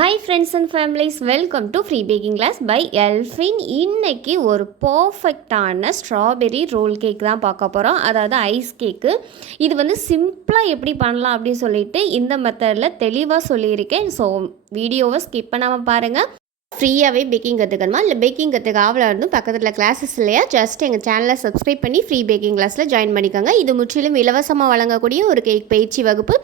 Hi friends and families, welcome to free baking class by Elfin. இன்றைக்கி ஒரு பர்ஃபெக்டான strawberry role cake தான் பார்க்க போகிறோம், அதாவது ஐஸ் கேக்கு. இது வந்து சிம்பிளாக எப்படி பண்ணலாம் அப்படின்னு சொல்லிட்டு இந்த மெத்தடில் தெளிவாக சொல்லியிருக்கேன். ஸோ வீடியோவை ஸ்கிப் பண்ணாமல் பாருங்கள். ஃப்ரீயாகவே பேக்கிங் கற்றுக்கணுமா இல்லை பேக்கிங் கற்றுக்க ஆவலாக இருந்தும் பக்கத்தில் கிளாஸஸ் இல்லையா, ஜஸ்ட் எங்கள் சேனலை சப்ஸ்கிரைப் பண்ணி ஃப்ரீ பேக்கிங் கிளாஸில் ஜாயின் பண்ணிக்கோங்க. இது முற்றிலும் இலவசமாக வழங்கக்கூடிய ஒரு கேக் பயிற்சி வகுப்பு.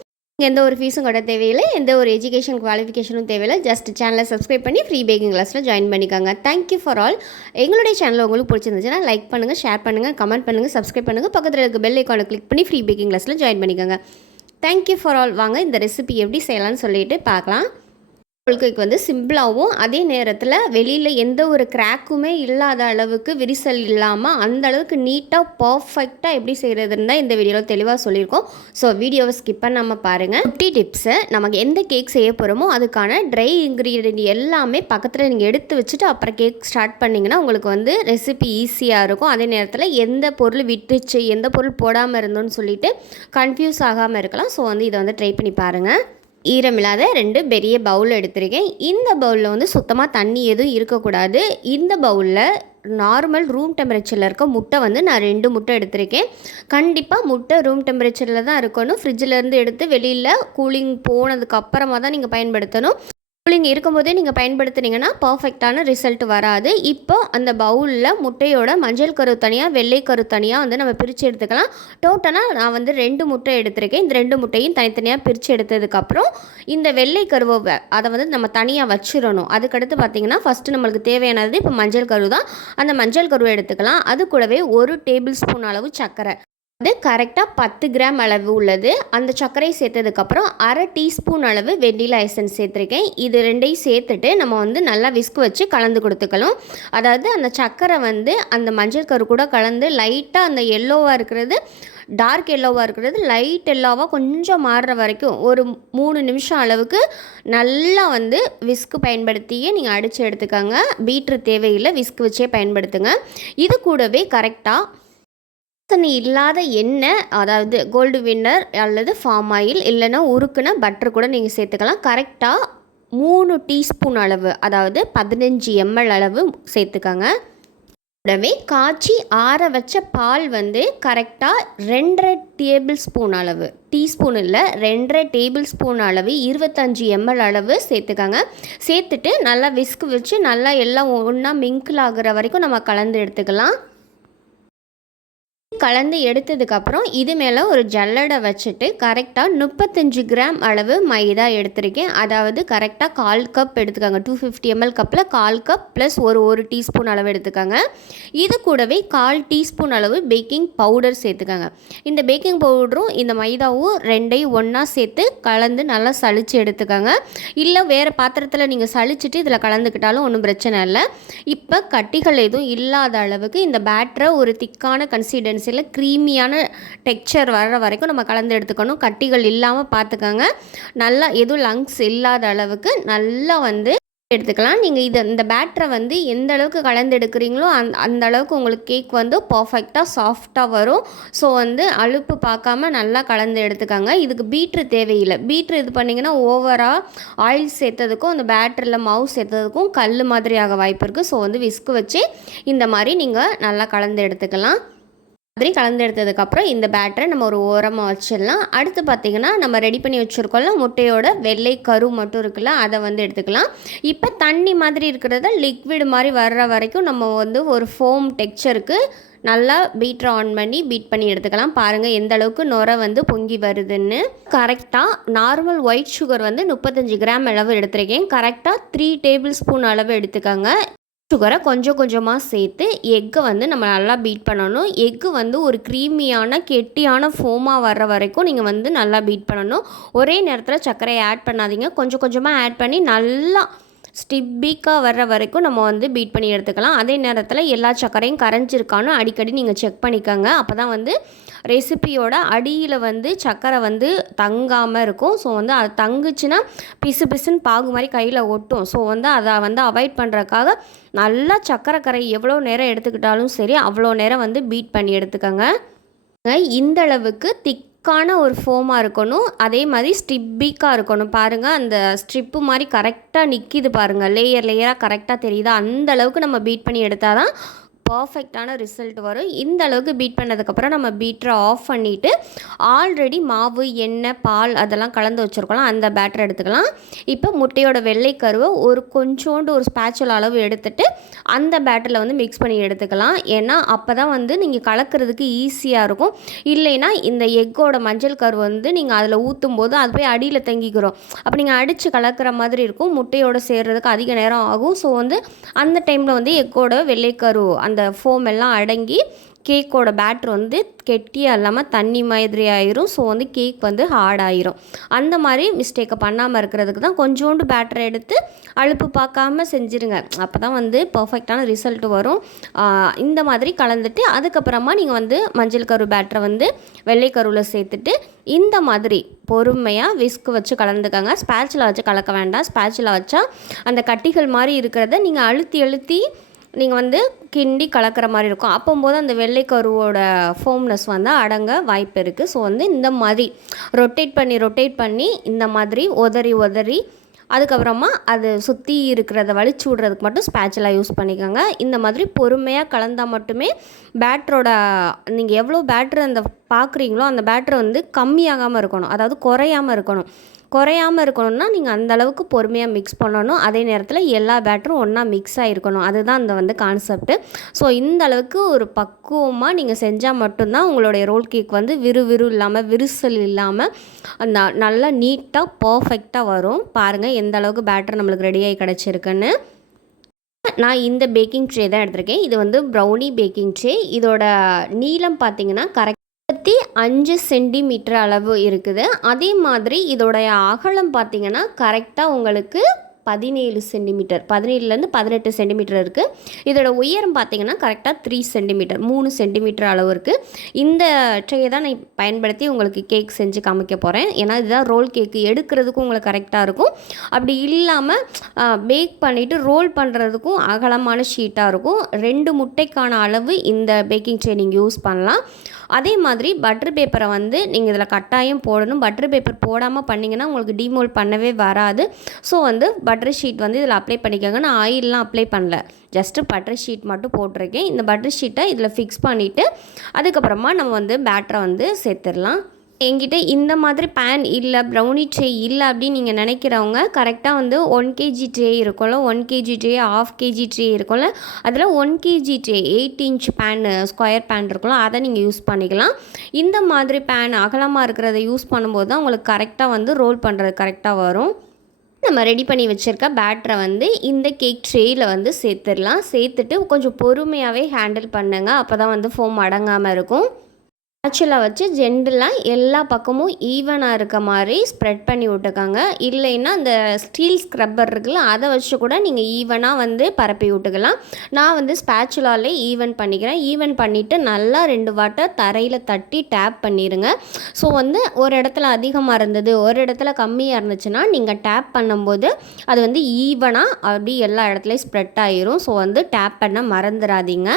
எந்த ஒரு ஃபீஸும் கட்ட தேவையில்லை, எந்த ஒரு எஜுகேஷன் குவாலிஃபிகேஷனும் தேவையில்லை. ஜஸ்ட் சேனலை சப்ஸ்கிரைப் பண்ணி ஃப்ரீ பேக்கிங் கிளாஸில் ஜாயின் பண்ணிக்கோங்க. Thank you for all. எங்களுடைய சேனல் உங்களுக்கு பிடிச்சிருந்துச்சுன்னா லைக் பண்ணுங்கள், ஷேர் பண்ணுங்கள், கமெண்ட் பண்ணுங்கள், சப்ஸ்கிரைப் பண்ணுங்கள். பக்கத்தில் இருக்க பெல் ஐக்கானை கிளிக் பண்ணி ஃப்ரீ பேக்கிங் கிளாஸில் ஜாயின் பண்ணிக்கோங்க. Thank you for all. வாங்க இந்த ரெசிபி எப்படி செய்யலாம்னு சொல்லிட்டு பார்க்கலாம். ரோல் கேக் வந்து சிம்பிளாகவும் அதே நேரத்தில் வெளியில் எந்த ஒரு கிராக்குமே இல்லாத அளவுக்கு விரிசல் இல்லாமல் அந்த அளவுக்கு நீட்டாக பர்ஃபெக்டாக எப்படி செய்கிறதுன்னு தான் இந்த வீடியோவில் தெளிவாக சொல்லியிருக்கோம். ஸோ வீடியோவை ஸ்கிப் பண்ணாமல் பாருங்கள். 50 டிப்ஸு. நமக்கு எந்த கேக் செய்ய போகிறோமோ அதுக்கான ட்ரை இன்க்ரீடியன்ட் எல்லாமே பக்கத்தில் நீங்கள் எடுத்து வச்சுட்டு அப்புறம் கேக் ஸ்டார்ட் பண்ணிங்கன்னா உங்களுக்கு வந்து ரெசிபி ஈஸியாக இருக்கும். அதே நேரத்தில் எந்த பொருள் விட்டுச்சு எந்த பொருள் போடாமல் இருந்தோன்னு சொல்லிட்டு கன்ஃபியூஸ் ஆகாமல் இருக்கலாம். ஸோ வந்து இதை வந்து ட்ரை பண்ணி பாருங்கள். ஈரமில்லாத 2 பெரிய பவுல் எடுத்திருக்கேன். இந்த பவுலில் வந்து சுத்தமாக தண்ணி எதுவும் இருக்கக்கூடாது. இந்த பவுலில் நார்மல் ரூம் டெம்பரேச்சரில் இருக்க முட்டை வந்து நான் 2 முட்டை எடுத்திருக்கேன். கண்டிப்பாக முட்டை ரூம் டெம்பரேச்சரில் தான் இருக்கணும். ஃப்ரிட்ஜிலேருந்து எடுத்து வெளியில் கூலிங் போனதுக்கப்புறமா தான் நீங்கள் பயன்படுத்தணும். கூலிங் இருக்கும்போதே நீங்கள் பயன்படுத்துனீங்கன்னா பர்ஃபெக்டான ரிசல்ட் வராது. இப்போ அந்த பவுலில் முட்டையோட மஞ்சள் கரு தனியாக வெள்ளை கரு தனியாக வந்து நம்ம பிரித்து எடுத்துக்கலாம். டோட்டலாக நான் வந்து 2 முட்டை எடுத்திருக்கேன். இந்த 2 முட்டையும் தனித்தனியாக பிரித்து எடுத்ததுக்கப்புறம் இந்த வெள்ளை கருவை அதை வந்து நம்ம தனியாக வச்சிடணும். அதுக்கடுத்து பார்த்திங்கன்னா ஃபஸ்ட்டு நம்மளுக்கு தேவையானது இப்போ மஞ்சள் கரு தான். அந்த மஞ்சள் கருவை எடுத்துக்கலாம். அது கூடவே 1 டேபிள் ஸ்பூன் அளவு சர்க்கரை, அது கரெக்டாக 10 கிராம் அளவு உள்ளது. அந்த சர்க்கரை சேர்த்ததுக்கப்புறம் 1/2 டீஸ்பூன் அளவு வெண்ணிலா எசன்ஸ் சேர்த்துருக்கேன். இது 2ஐயும் சேர்த்துட்டு நம்ம வந்து நல்லா விஸ்க் வச்சு கலந்து கொடுத்துக்கலாம். அதாவது அந்த சர்க்கரை வந்து அந்த மஞ்சள் கரு கூட கலந்து லைட்டாக அந்த எல்லோவாக இருக்கிறது டார்க் எல்லோவாக இருக்கிறது லைட் எல்லோவாக கொஞ்சம் மாறுற வரைக்கும் ஒரு 3 நிமிஷம் அளவுக்கு நல்லா வந்து விஸ்க்கு பயன்படுத்தியே நீங்கள் அடித்து எடுத்துக்கோங்க. பீட்ரு தேவையில்லை, விஸ்க் வச்சே பயன்படுத்துங்க. இது கூடவே கரெக்டாக வாசனை இல்லாத எண்ணெய், அதாவது கோல்டு வின்னர் அல்லது ஃபார்ம் ஆயில் இல்லைன்னா உருக்குன பட்டர் கூட நீங்கள் சேர்த்துக்கலாம். கரெக்டாக 3 டீஸ்பூன் அளவு, அதாவது 15 ml அளவு சேர்த்துக்கோங்க. கூடவே காய்ச்சி ஆற வச்ச பால் வந்து கரெக்டாக 2.5 டேபிள் ஸ்பூன் அளவு, டீஸ்பூன் இல்லை 2.5 டேபிள் ஸ்பூன் அளவு 25 ml அளவு சேர்த்துக்கோங்க. சேர்த்துட்டு நல்லா விஸ்க் வச்சு நல்லா எல்லாம் ஒன்றா மிங்கிள் ஆகுற வரைக்கும் நம்ம கலந்து எடுத்துக்கலாம். கலந்து எடுத்ததுக்கப்புறம் இது மேலே ஒரு ஜல்லடை வச்சுட்டு கரெக்டாக 35 கிராம் அளவு மைதா எடுத்திருக்கேன். அதாவது கரெக்டாக 1/4 கப் எடுத்துக்கோங்க. 250 ml கப்பில் 1/4 கப் ப்ளஸ் ஒரு டீஸ்பூன் அளவு எடுத்துக்கோங்க. இது கூடவே 1/4 டீஸ்பூன் அளவு பேக்கிங் பவுடர் சேர்த்துக்கோங்க. இந்த பேக்கிங் பவுடரும் இந்த மைதாவும் 2ஐயும் ஒன்றா சேர்த்து கலந்து நல்லா சளிச்சு எடுத்துக்கோங்க. இல்லை வேறு பாத்திரத்தில் நீங்கள் சளிச்சிட்டு இதில் கலந்துக்கிட்டாலும் ஒன்றும் பிரச்சனை இல்லை. இப்போ கட்டிகள் எதுவும் இல்லாத அளவுக்கு இந்த பேட்டரை ஒரு திக்கான கன்சிஸ்டன்சி க்ரீமியான டெக்ஸ்சர் வர்ற வரைக்கும் நம்ம கலந்து எடுத்துக்கணும். கட்டிகள் இல்லாமல் பார்த்துக்கோங்க. நல்லா எதுவும் லங்ஸ் இல்லாத அளவுக்கு நல்லா வந்து எடுத்துக்கலாம். நீங்கள் இந்த பேட்டரை வந்து எந்த அளவுக்கு கலந்து எடுக்கிறீங்களோ அந்த அளவுக்கு உங்களுக்கு கேக் வந்து பர்ஃபெக்டாக சாஃப்டாக வரும். ஸோ வந்து அலுப்பு பார்க்காம நல்லா கலந்து எடுத்துக்கோங்க. இதுக்கு பீட்ரு தேவையில்லை. பீட்ரு இது பண்ணிங்கன்னா ஓவராக ஆயில் சேர்த்ததுக்கும் அந்த பேட்டரில் மாவு சேர்த்ததுக்கும் கல் மாதிரி ஆக வாய்ப்பு இருக்குது. ஸோ வந்து விஸ்கு வச்சு இந்த மாதிரி நீங்கள் நல்லா கலந்து எடுத்துக்கலாம். மாதிரி கலந்து எடுத்ததுக்கப்புறம் இந்த பேட்டரை நம்ம ஒரு ஓரமாக வச்சிடலாம். அடுத்து பார்த்திங்கன்னா நம்ம ரெடி பண்ணி வச்சுருக்கோம்ல முட்டையோட வெள்ளை கரு மட்டும் இருக்குல்ல, அதை வந்து எடுத்துக்கலாம். இப்போ தண்ணி மாதிரி இருக்கிறத லிக்விட் மாதிரி வர்ற வரைக்கும் நம்ம வந்து ஒரு ஃபோம் டெக்ஸ்சருக்கு நல்லா பீட்டரை ஆன் பண்ணி பீட் பண்ணி எடுத்துக்கலாம். பாருங்கள் எந்த அளவுக்கு நுரை வந்து பொங்கி வருதுன்னு. கரெக்டாக நார்மல் ஒயிட் சுகர் வந்து 35 கிராம் அளவு எடுத்துருக்கேன். கரெக்டாக 3 டேபிள் ஸ்பூன் அளவு எடுத்துக்கோங்க. சுகரை கொஞ்சம் கொஞ்சமாக சேர்த்து எக்கை வந்து நம்ம நல்லா பீட் பண்ணணும். எக்கு வந்து ஒரு க்ரீமியான கெட்டியான ஃபோமாக வர்ற வரைக்கும் நீங்கள் வந்து நல்லா பீட் பண்ணணும். ஒரே நேரத்தில் சர்க்கரையை ஆட் பண்ணாதீங்க. கொஞ்சம் கொஞ்சமாக ஆட் பண்ணி நல்லா ஸ்டிப்பிக்காக வர்ற வரைக்கும் நம்ம வந்து பீட் பண்ணி எடுத்துக்கலாம். அதே நேரத்தில் எல்லா சர்க்கரையும் கரைஞ்சிருக்கான்னு அடிக்கடி நீங்கள் செக் பண்ணிக்கோங்க. அப்போ தான் வந்து ரெசிபியோட அடியில் வந்து சர்க்கரை வந்து தங்காமல் இருக்கும். ஸோ வந்து அது தங்குச்சுன்னா பிசு பிசுன்னு பாகு மாதிரி கையில் ஒட்டும். ஸோ வந்து அதை வந்து அவாய்ட் பண்ணுறதுக்காக நல்லா சர்க்கரை கரை எவ்வளோ நேரம் எடுத்துக்கிட்டாலும் சரி அவ்வளோ நேரம் வந்து பீட் பண்ணி எடுத்துக்கோங்க. இந்த அளவுக்கு திக் திக்கான ஒரு ஃபோமாக இருக்கணும். அதே மாதிரி ஸ்டிப்பிக்காக இருக்கணும். பாருங்கள், அந்த ஸ்ட்ரிப்பு மாதிரி கரெக்டாக நிற்கிது பாருங்கள், லேயர் லேயராக கரெக்டாக தெரியுதா? அந்த அளவுக்கு நம்ம பீட் பண்ணி எடுத்தால் தான் பர்ஃபெக்டான ரிசல்ட் வரும். இந்த அளவுக்கு பீட் பண்ணதுக்கப்புறம் நம்ம பீட்டரை ஆஃப் பண்ணிவிட்டு ஆல்ரெடி மாவு, எண்ணெய், பால் அதெல்லாம் கலந்து வச்சுருக்கலாம், அந்த பேட்டர் எடுத்துக்கலாம். இப்போ முட்டையோட வெள்ளை கருவை கொஞ்சோண்டு ஒரு ஸ்பேச்சுலா அளவு எடுத்துகிட்டு அந்த பேட்டரில் வந்து மிக்ஸ் பண்ணி எடுத்துக்கலாம். ஏன்னா அப்போ தான் வந்து நீங்கள் கலக்கிறதுக்கு ஈஸியாக இருக்கும். இல்லைன்னா இந்த எக்கோட மஞ்சள் கரு வந்து நீங்கள் அதில் ஊற்றும் போது அது போய் அடியில் தங்கிக்கிறோம். அப்போ நீங்கள் அடித்து கலக்கிற மாதிரி இருக்கும், முட்டையோடு சேர்கிறதுக்கு அதிக நேரம் ஆகும். ஸோ வந்து அந்த டைமில் வந்து எக்கோட வெள்ளைக்கரு அந்த ஃபோம் எல்லாம் அடங்கி கேக்கோட பேட்டர் வந்து கெட்டியாக இல்லாமல் தண்ணி மாதிரி ஆயிரும். ஸோ வந்து கேக் வந்து ஹார்ட் ஆயிரும். அந்த மாதிரி மிஸ்டேக்கை பண்ணாமல் இருக்கிறதுக்கு தான் கொஞ்சோண்டு பேட்டரை எடுத்து அழுப்பு பார்க்காம செஞ்சுருங்க. அப்போ தான் வந்து பர்ஃபெக்டான ரிசல்ட் வரும். இந்த மாதிரி கலந்துட்டு அதுக்கப்புறமா நீங்கள் வந்து மஞ்சள் கரு பேட்டரை வந்து வெள்ளைக்கருவில் சேர்த்துட்டு இந்த மாதிரி பொறுமையாக விஸ்க் வச்சு கலந்துக்கங்க. ஸ்பேச்சுலா வச்சு கலக்க வேண்டாம். ஸ்பேச்சுலா வச்சா அந்த கட்டிகள் மாதிரி இருக்கிறத நீங்கள் அழுத்தி நீங்கள் வந்து கிண்டி கலக்கிற மாதிரி இருக்கும். அப்போம்போது அந்த வெள்ளைக்கருவோட ஃபோம்னஸ் வந்து அடங்க வாய்ப்பு இருக்குது. ஸோ வந்து இந்த மாதிரி ரொட்டேட் பண்ணி இந்த மாதிரி உதறி அதுக்கப்புறமா அது சுற்றி இருக்கிறத வலிச்சு விட்றதுக்கு மட்டும் ஸ்பேச்சுலா யூஸ் பண்ணிக்கோங்க. இந்த மாதிரி பொறுமையாக கலந்தால் மட்டுமே பேட்டரோட நீங்கள் எவ்வளோ பேட்டர் அந்த பார்க்குறீங்களோ அந்த பேட்டர் வந்து கம்மியாகாமல் இருக்கணும், அதாவது குறையாமல் இருக்கணும்னா நீங்கள் அந்தளவுக்கு பொறுமையாக மிக்ஸ் பண்ணணும். அதே நேரத்தில் எல்லா பேட்டரும் ஒன்றா மிக்ஸ் ஆகிருக்கணும். அதுதான் அந்த வந்து கான்செப்ட்டு. ஸோ இந்த அளவுக்கு ஒரு பக்குவமாக நீங்கள் செஞ்சால் மட்டும்தான் உங்களுடைய ரோல் கேக் வந்து விறுவிறு இல்லாமல் விரிசல் இல்லாமல் நல்லா நீட்டாக பர்ஃபெக்டாக வரும். பாருங்கள் எந்த அளவுக்கு பேட்டர் நம்மளுக்கு ரெடியாகி கிடச்சிருக்குன்னு. நான் இந்த பேக்கிங் ட்ரே தான் எடுத்திருக்கேன். இது வந்து ப்ரௌனி பேக்கிங் ட்ரே. இதோட நீளம் பார்த்தீங்கன்னா 5 சென்டிமீட்டர் அளவு இருக்குது. அதே மாதிரி இதோடைய அகலம் பார்த்திங்கன்னா கரெக்டாக உங்களுக்கு 17 சென்டிமீட்டர், 17லேருந்து 18 சென்டிமீட்டர் இருக்குது. இதோட உயரம் பார்த்திங்கன்னா கரெக்டாக 3 சென்டிமீட்டர் அளவு இருக்குது. இந்த ட்ரே தான் நான் பயன்படுத்தி உங்களுக்கு கேக் செஞ்சு காமிக்க போகிறேன். ஏன்னா இதுதான் ரோல் கேக்கு எடுக்கிறதுக்கும் உங்களுக்கு கரெக்டாக இருக்கும். அப்படி இல்லாமல் பேக் பண்ணிவிட்டு ரோல் பண்ணுறதுக்கும் அகலமான ஷீட்டாக இருக்கும். 2 முட்டைக்கான அளவு இந்த பேக்கிங் ட்ரே நீங்கள் யூஸ் பண்ணலாம். அதே மாதிரி பட்டர் பேப்பரை வந்து நீங்கள் இதில் கட்டாயம் போடணும். பட்டர் பேப்பர் போடாமல் பண்ணிங்கன்னா உங்களுக்கு டீமோல்ட் பண்ணவே வராது. ஸோ வந்து பட்டர் ஷீட் வந்து இதில் அப்ளை பண்ணிக்கோங்க. நான் ஆயிலெலாம் அப்ளை பண்ணல, ஜஸ்ட்டு பட்டர் ஷீட் மட்டும் போட்டிருக்கேன். இந்த பட்டர் ஷீட்டை இதில் ஃபிக்ஸ் பண்ணிவிட்டு அதுக்கப்புறமா நம்ம வந்து பேட்டரை வந்து சேர்த்துடலாம். என்கிட்ட இந்த மாதிரி பேன் இல்லை, ப்ரௌனி ட்ரே இல்லை அப்படின்னு நீங்கள் நினைக்கிறவங்க கரெக்டாக வந்து 1 kg ட்ரே இருக்கும்ல, 1 kg ட்ரே, 1/2 kg ட்ரே இருக்கும்ல, அதில் 1 kg tray 8 inch pan, square pan இருக்கும்ல, அதை நீங்கள் யூஸ் பண்ணிக்கலாம். இந்த மாதிரி பேன் அகலமாக இருக்கிறத யூஸ் பண்ணும்போது தான் உங்களுக்கு கரெக்டாக வந்து ரோல் பண்ணுறது கரெக்டாக வரும். நம்ம ரெடி பண்ணி வச்சுருக்க பேட்டரை வந்து இந்த கேக் ட்ரேயில் வந்து சேர்த்துடலாம். சேர்த்துட்டு கொஞ்சம் பொறுமையாகவே ஹேண்டில் பண்ணுங்க. அப்போ தான் வந்து ஃபோம் அடங்காமல் இருக்கும். ஸ்பேச்சுலா வச்சு ஜென்டலாக எல்லா பக்கமும் ஈவனாக இருக்க மாதிரி ஸ்ப்ரெட் பண்ணி விட்டுக்கோங்க. இல்லைன்னா அந்த ஸ்டீல் ஸ்க்ரப்பர் இருக்குல்ல, அதை வச்சு கூட நீங்கள் ஈவனாக வந்து பரப்பி விட்டுக்கலாம். நான் வந்து ஸ்பேச்சுலாலே ஈவன் பண்ணிக்கிறேன். ஈவன் பண்ணிவிட்டு நல்லா 2 வாட்டை தரையில் தட்டி டேப் பண்ணிடுங்க. ஸோ வந்து ஒரு இடத்துல அதிகமாக இருந்தது, ஒரு இடத்துல கம்மியாக இருந்துச்சுன்னா நீங்கள் டேப் பண்ணும்போது அது வந்து ஈவனாக அப்படி எல்லா இடத்துலையும் ஸ்ப்ரெட் ஆகிரும். ஸோ வந்து டேப் பண்ண மறந்துடாதீங்க.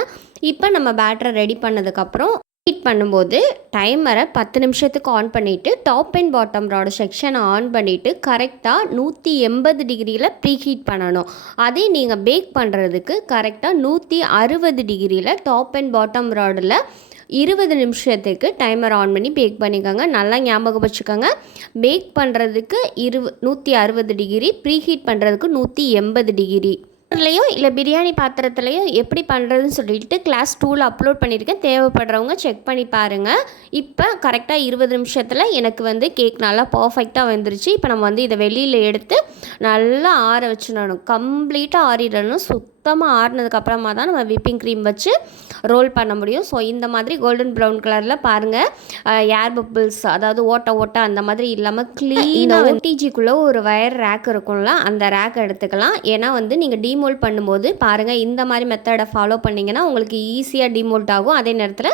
இப்போ நம்ம பேட்டரை ரெடி பண்ணதுக்கப்புறம் ஹீட் பண்ணும்போது டைமரை 10 நிமிஷத்துக்கு ஆன் பண்ணிவிட்டு டாப் அண்ட் பாட்டம் ராடு செக்ஷனை ஆன் பண்ணிவிட்டு கரெக்டாக 180 டிகிரியில் ப்ரீ ஹீட் பண்ணணும். அதே நீங்கள் பேக் பண்ணுறதுக்கு கரெக்டாக 160 டிகிரியில் டாப் அண்ட் பாட்டம் ராடில் 20 நிமிஷத்துக்கு டைமர் ஆன் பண்ணி பேக் பண்ணிக்கோங்க. நல்லா ஞாபகம் வச்சுக்கோங்க. பேக் பண்ணுறதுக்கு 160 டிகிரி, ப்ரீ ஹீட் பண்ணுறதுக்கு 180 டிகிரி. லையோ இல்லை பிரியாணி பாத்திரத்துலையோ எப்படி பண்ணுறதுன்னு சொல்லிட்டு கிளாஸ் 2ல் அப்லோட் பண்ணியிருக்கேன். தேவைப்படுறவங்க செக் பண்ணி பாருங்கள். இப்போ கரெக்டாக 20 நிமிஷத்தில் எனக்கு வந்து கேக் நல்லா பர்ஃபெக்டாக வந்துருச்சு. இப்போ நம்ம வந்து இதை வெளியில் எடுத்து நல்லா ஆற வச்சுடணும். கம்ப்ளீட்டாக ஆறிடணும். சுத்தமாக ஆறினதுக்கப்புறமா தான் நம்ம விப்பிங் க்ரீம் வச்சு ரோல் பண்ண முடியும். ஸோ இந்த மாதிரி கோல்டன் ப்ரௌன் கலரில் பாருங்கள், ஏர் பப்பிள்ஸ், அதாவது ஓட்ட அந்த மாதிரி இல்லாமல் க்ளீனாக OTGக்குள்ளே ஒரு வயர் ரேக் இருக்கும்ல, அந்த ரேக் எடுத்துக்கலாம். ஏன்னா வந்து நீங்கள் டீமோல்ட் பண்ணும்போது பாருங்கள், இந்த மாதிரி மெத்தடை ஃபாலோ பண்ணிங்கன்னா உங்களுக்கு ஈஸியாக டீமோல்ட் ஆகும். அதே நேரத்தில்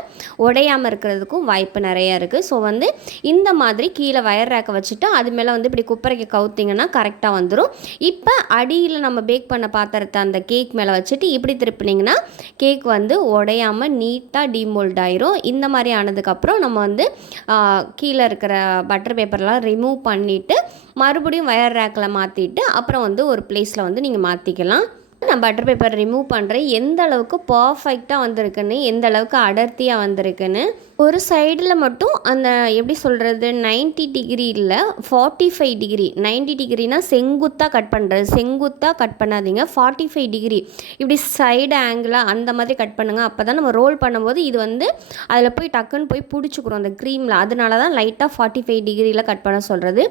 உடையாமல் இருக்கிறதுக்கும் வாய்ப்பு நிறையா இருக்குது. ஸோ வந்து இந்த மாதிரி கீழே வயர் ரேக்கை வச்சுட்டு அது மேலே வந்து இப்படி குப்பரைக்கு கவுத்திங்கன்னா கரெக்டாக வந்துடும். இப்போ அடியில் நம்ம பேக் பண்ண பாத்திரத்தை அந்த கேக் மேலே மேலே வச்சுட்டு இப்படி திருப்பினீங்கன்னா கேக் வந்து உடையாமல் நீட்டாக டீமோல்ட் ஆயிரும். இந்த மாதிரி ஆனதுக்கப்புறம் நம்ம வந்து கீழே இருக்கிற பட்டர் பேப்பர்லாம் ரிமூவ் பண்ணிவிட்டு மறுபடியும் வயர் ரேக்கில் மாற்றிட்டு அப்புறம் வந்து ஒரு பிளேஸில் வந்து நீங்கள் மாற்றிக்கலாம். நான் பட்டர் பேப்பர் ரிமூவ் பண்ணுறேன். எந்த அளவுக்கு பர்ஃபெக்டாக வந்திருக்குன்னு, எந்த அளவுக்கு அடர்த்தியாக வந்திருக்குன்னு. ஒரு சைடில் மட்டும் அந்த எப்படி சொல்கிறது 90 டிகிரி இல்லை 45 டிகிரி. 90 டிகிரினா செங்குத்தாக கட் பண்ணுறது, செங்குத்தாக கட் பண்ணாதீங்க. 45 டிகிரி இப்படி சைடு ஆங்கிளாக அந்த மாதிரி கட் பண்ணுங்கள். அப்போ தான் நம்ம ரோல் பண்ணும்போது இது வந்து அதில் போய் டக்குன்னு போய் பிடிச்சிக்கிறோம் அந்த க்ரீமில். அதனால தான் லைட்டாக 45 டிகிரியில் கட் பண்ண சொல்கிறது.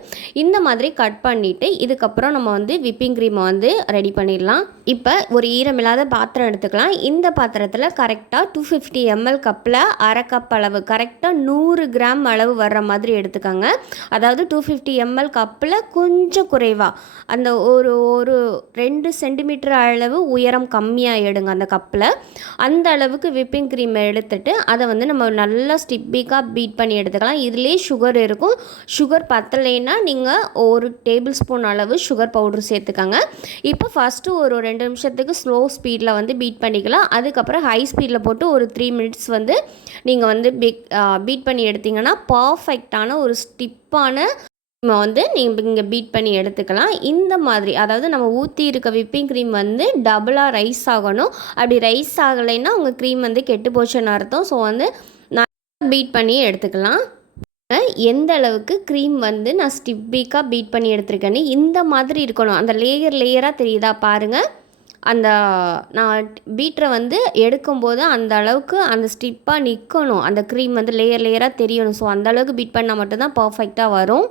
இந்த மாதிரி கட் பண்ணிவிட்டு இதுக்கப்புறம் நம்ம வந்து விப்பிங் க்ரீமை வந்து ரெடி பண்ணிடலாம். இப்போ ஒரு ஈரமில்லாத பாத்திரம் எடுத்துக்கலாம். இந்த பாத்திரத்தில் கரெக்டாக 250 ml கப்பில் அரை கப் அளவு கரெக்டாக 100 கிராம் அளவு வர்ற மாதிரி எடுத்துக்கோங்க. அதாவது 250 ml கப்பில் கொஞ்சம் குறைவாக அந்த ஒரு 2 சென்டிமீட்டர் அளவு உயரம் கம்மியாக எடுங்க அந்த கப்பில். அந்த அளவுக்கு விப்பிங் க்ரீமை எடுத்துட்டு அதை வந்து நம்ம நல்லா ஸ்டிப்பிக்காக பீட் பண்ணி எடுத்துக்கலாம். இதுலேயே சுகர் இருக்கும். சுகர் பத்தலைன்னா நீங்கள் ஒரு டேபிள் ஸ்பூன் அளவு சுகர் பவுடர் சேர்த்துக்கோங்க. இப்போ ஃபஸ்ட்டு ஒரு 2 நிமிஷத்துக்கு ஸ்லோ ஸ்பீடில் வந்து பீட் பண்ணிக்கலாம். அதுக்கப்புறம் ஹை ஸ்பீடில் போட்டு ஒரு 3 மினிட்ஸ் வந்து நீங்கள் வந்து பீட் பண்ணி எடுத்திங்கன்னா பர்ஃபெக்டான ஒரு ஸ்டிப்பான வந்து நீங்கள் பீட் பண்ணி எடுத்துக்கலாம். இந்த மாதிரி அதாவது நம்ம ஊற்றி இருக்க விப்பிங் க்ரீம் வந்து டபுளாக ரைஸ் ஆகணும். அப்படி ரைஸ் ஆகலைன்னா உங்கள் க்ரீம் வந்து கெட்டு போச்சுன்னு அர்த்தம். ஸோ வந்து நான் பீட் பண்ணி எடுத்துக்கலாம். எந்த அளவுக்கு க்ரீம் வந்து நான் ஸ்டிப்பிக்காக பீட் பண்ணி எடுத்துருக்கேன்னு இந்த மாதிரி இருக்கணும். அந்த லேயராக தெரியுதா பாருங்கள். அந்த நான் பீட்டரை வந்து எடுக்கும்போது அந்த அளவுக்கு அந்த ஸ்டிப்பாக நிற்கணும். அந்த க்ரீம் வந்து லேயராக தெரியணும். ஸோ அந்த அளவுக்கு பீட் பண்ணால் மட்டும்தான் பர்ஃபெக்டாக வரும்.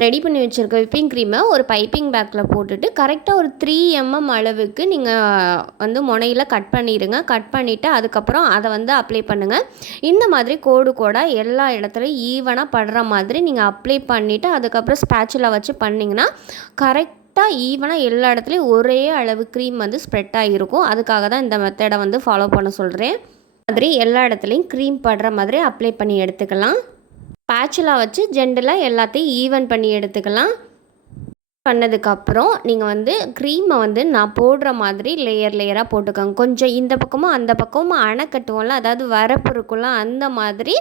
ரெடி பண்ணி வச்சுருக்க விப்பிங் க்ரீமை ஒரு பைப்பிங் பேக்கில் போட்டுட்டு கரெக்டாக ஒரு 3 mm அளவுக்கு நீங்கள் வந்து முனையில் கட் பண்ணிடுங்க. கட் பண்ணிவிட்டு அதுக்கப்புறம் அதை வந்து அப்ளை பண்ணுங்கள். இந்த மாதிரி கோடாக எல்லா இடத்துலையும் ஈவனாக படுற மாதிரி நீங்கள் அப்ளை பண்ணிவிட்டு அதுக்கப்புறம் ஸ்பேச்சுலா வச்சு பண்ணிங்கன்னா ஈவனாக எல்லா இடத்துலையும் ஒரே அளவு க்ரீம் வந்து ஸ்ப்ரெட் ஆகிருக்கும். அதுக்காக தான் இந்த மெத்தடை வந்து ஃபாலோ பண்ண சொல்கிறேன். மாதிரி எல்லா இடத்துலையும் க்ரீம் படுற மாதிரி அப்ளை பண்ணி எடுத்துக்கலாம். ஸ்பேச்சுலா வச்சு ஜென்டலாக எல்லாத்தையும் ஈவன் பண்ணி எடுத்துக்கலாம். பண்ணதுக்கப்புறம் நீங்கள் வந்து க்ரீமை வந்து நான் போடுற மாதிரி லேயராக போட்டுக்கோங்க. கொஞ்சம் இந்த பக்கமும் அந்த பக்கமும் அணை கட்டுவோம்ல, அதாவது வரப்பு இருக்கும்ல, அந்த மாதிரி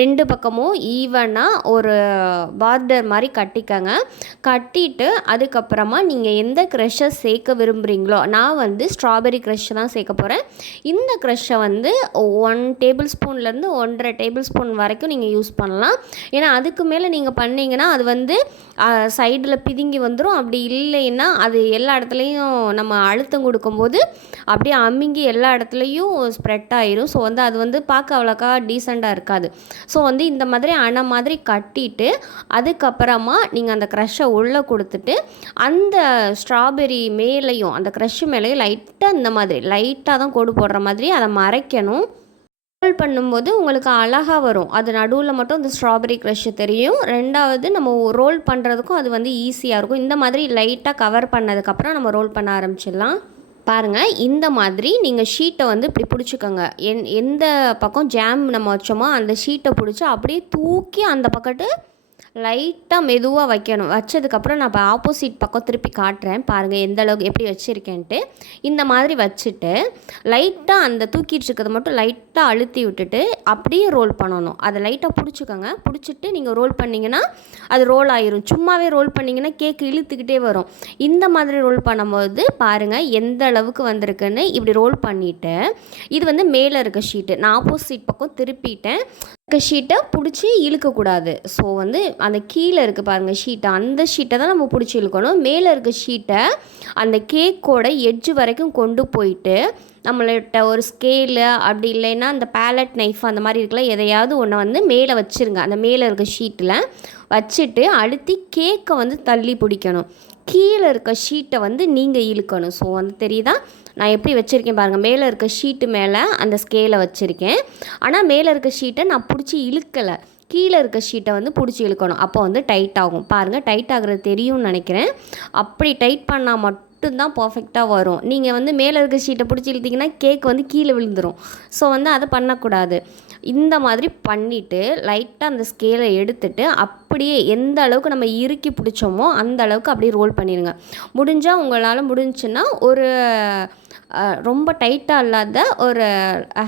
2 பக்கமும் ஈவனாக ஒரு பார்டர் மாதிரி கட்டிக்கங்க. கட்டிட்டு அதுக்கப்புறமா நீங்கள் எந்த க்ரஷ்ஷை சேர்க்க விரும்புகிறீங்களோ, நான் வந்து ஸ்ட்ராபெரி க்ரஷ் தான் சேர்க்க போகிறேன். இந்த க்ரஷ்ஷை வந்து 1 டேபிள் ஸ்பூன்லேருந்து 1.5 டேபிள் ஸ்பூன் வரைக்கும் நீங்கள் யூஸ் பண்ணலாம். ஏன்னா அதுக்கு மேலே நீங்கள் பண்ணிங்கன்னா அது வந்து சைடில் பிதுங்கி வந்துடும். அப்படி இல்லைன்னா அது எல்லா இடத்துலையும் நம்ம அழுத்தம் கொடுக்கும்போது அப்படியே அமுங்கி எல்லா இடத்துலையும் ஸ்ப்ரெட் ஆயிரும். ஸோ வந்து அது வந்து பார்க்க அவ்வளோக்கா டீசெண்டாக இருக்காது. ஸோ வந்து இந்த மாதிரி அணை மாதிரி கட்டிட்டு அதுக்கப்புறமா நீங்கள் அந்த க்ரஷ்ஷை உள்ளே கொடுத்துட்டு அந்த ஸ்ட்ராபெரி மேலேயும் அந்த க்ரஷ் மேலேயும் லைட்டாக இந்த மாதிரி லைட்டாக தான் கோடு போடுற மாதிரி அதை மறைக்கணும். ரோல் பண்ணும்போது உங்களுக்கு அழகாக வரும். அது நடுவில் மட்டும் இந்த ஸ்ட்ராபெரி க்ரஷ் தெரியும். ரெண்டாவது நம்ம ரோல் பண்ணுறதுக்கும் அது வந்து ஈஸியாக இருக்கும். இந்த மாதிரி லைட்டாக கவர் பண்ணதுக்கப்புறம் நம்ம ரோல் பண்ண ஆரம்பிச்சிடலாம். பாருங்கள், இந்த மாதிரி நீங்கள் ஷீட்டை வந்து இப்படி பிடிச்சிக்கோங்க. எந்த பக்கம் ஜாம் நம்ம வச்சோமோ அந்த ஷீட்டை பிடிச்சி அப்படியே தூக்கி அந்த பக்கத்து லைட்டாக மெதுவாக வைக்கணும். வச்சதுக்கப்புறம் நான் இப்போ ஆப்போசிட் பக்கம் திருப்பி காட்டுறேன். பாருங்கள் எந்த அளவுக்கு எப்படி வச்சுருக்கேன்ட்டு. இந்த மாதிரி வச்சுட்டு லைட்டாக அந்த தூக்கிட்டு இருக்கிறத மட்டும் லைட்டாக அழுத்தி விட்டுட்டு அப்படியே ரோல் பண்ணணும். அதை லைட்டாக பிடிச்சிக்கோங்க. பிடிச்சிட்டு நீங்கள் ரோல் பண்ணிங்கன்னா அது ரோல் ஆயிரும். சும்மாவே ரோல் பண்ணிங்கன்னா கேக் இழுத்துக்கிட்டே வரும். இந்த மாதிரி ரோல் பண்ணும்போது பாருங்கள் எந்த அளவுக்கு வந்திருக்குன்னு. இப்படி ரோல் பண்ணிவிட்டு இது வந்து மேலே இருக்க ஷீட்டு நான் ஆப்போசிட் பக்கம் திருப்பிட்டேன். ஷீட்டை பிடிச்சி இழுக்கக்கூடாது. ஸோ வந்து அந்த கீழே இருக்குது பாருங்கள் ஷீட்டை, அந்த ஷீட்டை தான் நம்ம பிடிச்சி இழுக்கணும். மேலே இருக்க ஷீட்டை அந்த கேக்கோட எட்ஜு வரைக்கும் கொண்டு போயிட்டு நம்மள்கிட்ட ஒரு ஸ்கேலு அப்படி இல்லைன்னா அந்த பேலட் நைஃப் அந்த மாதிரி இருக்குல்ல, எதையாவது ஒன்று வந்து மேலே வச்சுருங்க. அந்த மேலே இருக்க ஷீட்டில் வச்சுட்டு அழுத்தி கேக்கை வந்து தள்ளி பிடிக்கணும். கீழே இருக்க ஷீட்டை வந்து நீங்கள் இழுக்கணும். ஸோ வந்து தெரியுதா நான் எப்படி வச்சுருக்கேன் பாருங்கள். மேலே இருக்க ஷீட்டு மேலே அந்த ஸ்கேலை வச்சுருக்கேன். ஆனால் மேலே இருக்க ஷீட்டை நான் பிடிச்சி இழுக்கலை. கீழே இருக்க ஷீட்டை வந்து பிடிச்சி இழுக்கணும். அப்போ வந்து டைட் ஆகும். பாருங்கள் டைட் ஆகுறது தெரியும்னு நினைக்கிறேன். அப்படி டைட் பண்ணால் மட்டும்தான் பர்ஃபெக்டாக வரும். நீங்கள் வந்து மேலே இருக்க ஷீட்டை பிடிச்சி இழுத்திங்கன்னா கேக் வந்து கீழே விழுந்துடும். ஸோ வந்து அதை பண்ணக்கூடாது. இந்த மாதிரி பண்ணிவிட்டு லைட்டாக அந்த ஸ்கேலை எடுத்துட்டு அப்படியே எந்த அளவுக்கு நம்ம இறுக்கி பிடிச்சோமோ அந்த அளவுக்கு அப்படியே ரோல் பண்ணிடுங்க. முடிஞ்சால் உங்களால் முடிஞ்சுன்னா ஒரு ரொம்ப டைட்டாக இல்லாத ஒரு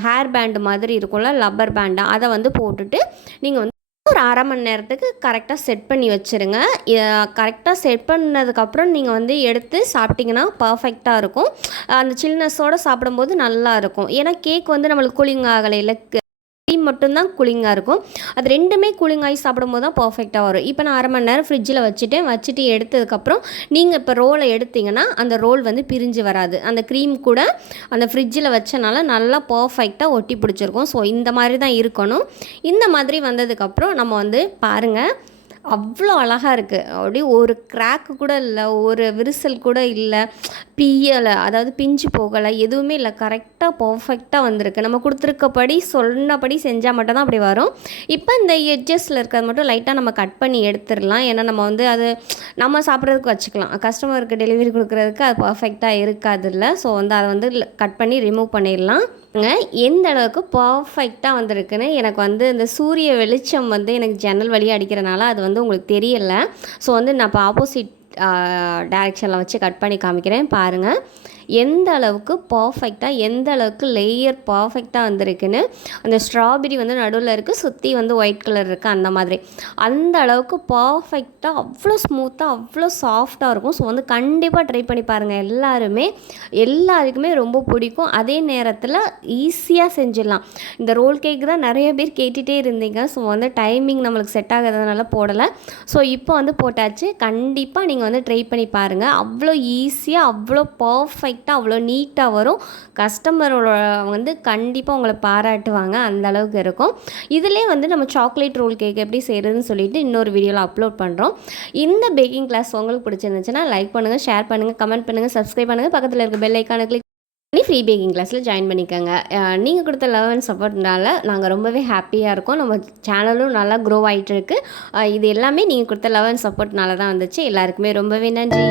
ஹேர் பேண்டு மாதிரி இருக்கும்ல, லப்பர் பேண்டு, அதை வந்து போட்டுட்டு நீங்கள் வந்து ஒரு அரை மணி நேரத்துக்கு கரெக்டாக செட் பண்ணி வச்சுருங்க. கரெக்டாக செட் பண்ணதுக்கப்புறம் நீங்கள் வந்து எடுத்து சாப்பிட்டிங்கன்னா பர்ஃபெக்டாக இருக்கும். அந்த சில்னஸோடு சாப்பிடும்போது நல்லா இருக்கும். ஏன்னா கேக் வந்து நம்மளுக்கு கூலிங் ஆகலையில், க்ரீம் மட்டும்தான் கூலிங்காக இருக்கும். அது ரெண்டுமே கூலிங் ஆகி சாப்பிடும்போது தான் பர்ஃபெக்டாக வரும். இப்போ நான் அரை மணி நேரம் ஃப்ரிட்ஜில் வச்சுட்டு எடுத்ததுக்கப்புறம் நீங்கள் இப்போ ரோலை எடுத்திங்கன்னா அந்த ரோல் வந்து பிரிஞ்சு வராது. அந்த க்ரீம் கூட அந்த ஃப்ரிட்ஜில் வச்சனால நல்லா பர்ஃபெக்டாக ஒட்டி பிடிச்சிருக்கும். ஸோ இந்த மாதிரி தான் இருக்கணும். இந்த மாதிரி வந்ததுக்கப்புறம் நம்ம வந்து பாருங்கள், அவ்வளோ அழகாக இருக்குது. அப்படியே ஒரு கிராக்கு கூட இல்லை, ஒரு விரிசல் கூட இல்லை, பியலை, அதாவது பிஞ்சு போகலை, எதுவுமே இல்லை. கரெக்டாக பர்ஃபெக்டாக வந்திருக்கு. நம்ம கொடுத்துருக்கப்படி சொன்னபடி செஞ்சால் மட்டும் தான் அப்படி வரும். இப்போ இந்த எட்ஜஸில் இருக்கிறது மட்டும் லைட்டாக நம்ம கட் பண்ணி எடுத்துடலாம். ஏன்னா நம்ம வந்து அது நம்ம சாப்பிட்றதுக்கு வச்சுக்கலாம், கஸ்டமருக்கு டெலிவரி கொடுக்குறதுக்கு அது பர்ஃபெக்டாக இருக்காது இல்லை. ஸோ வந்து அதை வந்து கட் பண்ணி ரிமூவ் பண்ணிடலாம். எந்த அளவுக்கு பர்ஃபெக்டாக வந்திருக்குன்னு எனக்கு வந்து இந்த சூரிய வெளிச்சம் வந்து எனக்கு ஜன்னல் வழியாக அடிக்கிறனால அது வந்து உங்களுக்கு தெரியலை. ஸோ வந்து நான் இப்போ ஆப்போசிட் டைரெக்ஷனில் வச்சு கட் பண்ணி காமிக்கிறேன் பாருங்கள். எந்த அளவுக்கு பர்ஃபெக்டாக, எந்த அளவுக்கு லேயர் பர்ஃபெக்டாக வந்திருக்குன்னு. அந்த ஸ்ட்ராபெரி வந்து நடுவில் இருக்குது, சுற்றி வந்து ஒயிட் கலர் இருக்குது, அந்த மாதிரி அந்த அளவுக்கு பர்ஃபெக்டாக அவ்வளோ ஸ்மூத்தாக அவ்வளோ சாஃப்டாக இருக்கும். ஸோ வந்து கண்டிப்பாக ட்ரை பண்ணி பாருங்கள். எல்லாருக்குமே ரொம்ப பிடிக்கும். அதே நேரத்தில் ஈஸியாக செஞ்சிடலாம். இந்த ரோல் கேக் தான் நிறைய பேர் கேட்டுகிட்டே இருந்தீங்க. ஸோ வந்து டைமிங் நம்மளுக்கு செட் ஆகாததுனால போடலை. ஸோ இப்போ வந்து போட்டாச்சு. கண்டிப்பாக நீங்கள் வந்து ட்ரை பண்ணி பாருங்கள். அவ்வளோ ஈஸியாக அவ்வளோ பர்ஃபெக்டாக அவ்வளோ நீட்டாக வரும். கஸ்டமரோட வந்து கண்டிப்பாக உங்களை பாராட்டுவாங்க, அந்த அளவுக்கு இருக்கும். இதிலே வந்து நம்ம சாக்லேட் ரோல் கேக் எப்படி செய்கிறதுன்னு சொல்லிட்டு இன்னொரு வீடியோவில் அப்லோட் பண்ணுறோம். இந்த பேக்கிங் கிளாஸ் உங்களுக்கு பிடிச்சிருந்துச்சுன்னா லைக் பண்ணுங்கள், ஷேர் பண்ணுங்கள், கமெண்ட் பண்ணுங்கள், சப்ஸ்கிரைப் பண்ணுங்கள், பக்கத்தில் இருக்க பெல் ஐக்கானை கிளிக் பண்ணி ஃப்ரீ பேக்கிங் கிளாஸில் ஜாயின் பண்ணிக்கோங்க. நீங்கள் கொடுத்த லவ் அண்ட் சப்போர்ட்னால நாங்கள் ரொம்பவே ஹாப்பியாக இருக்கோம். நம்ம சேனலும் நல்லா க்ரோ ஆகிட்டு இருக்கு. இது எல்லாமே நீங்கள் கொடுத்த லவ் அண்ட் சப்போர்ட்னால தான் வந்துச்சு. எல்லாருக்குமே ரொம்பவே நன்றி.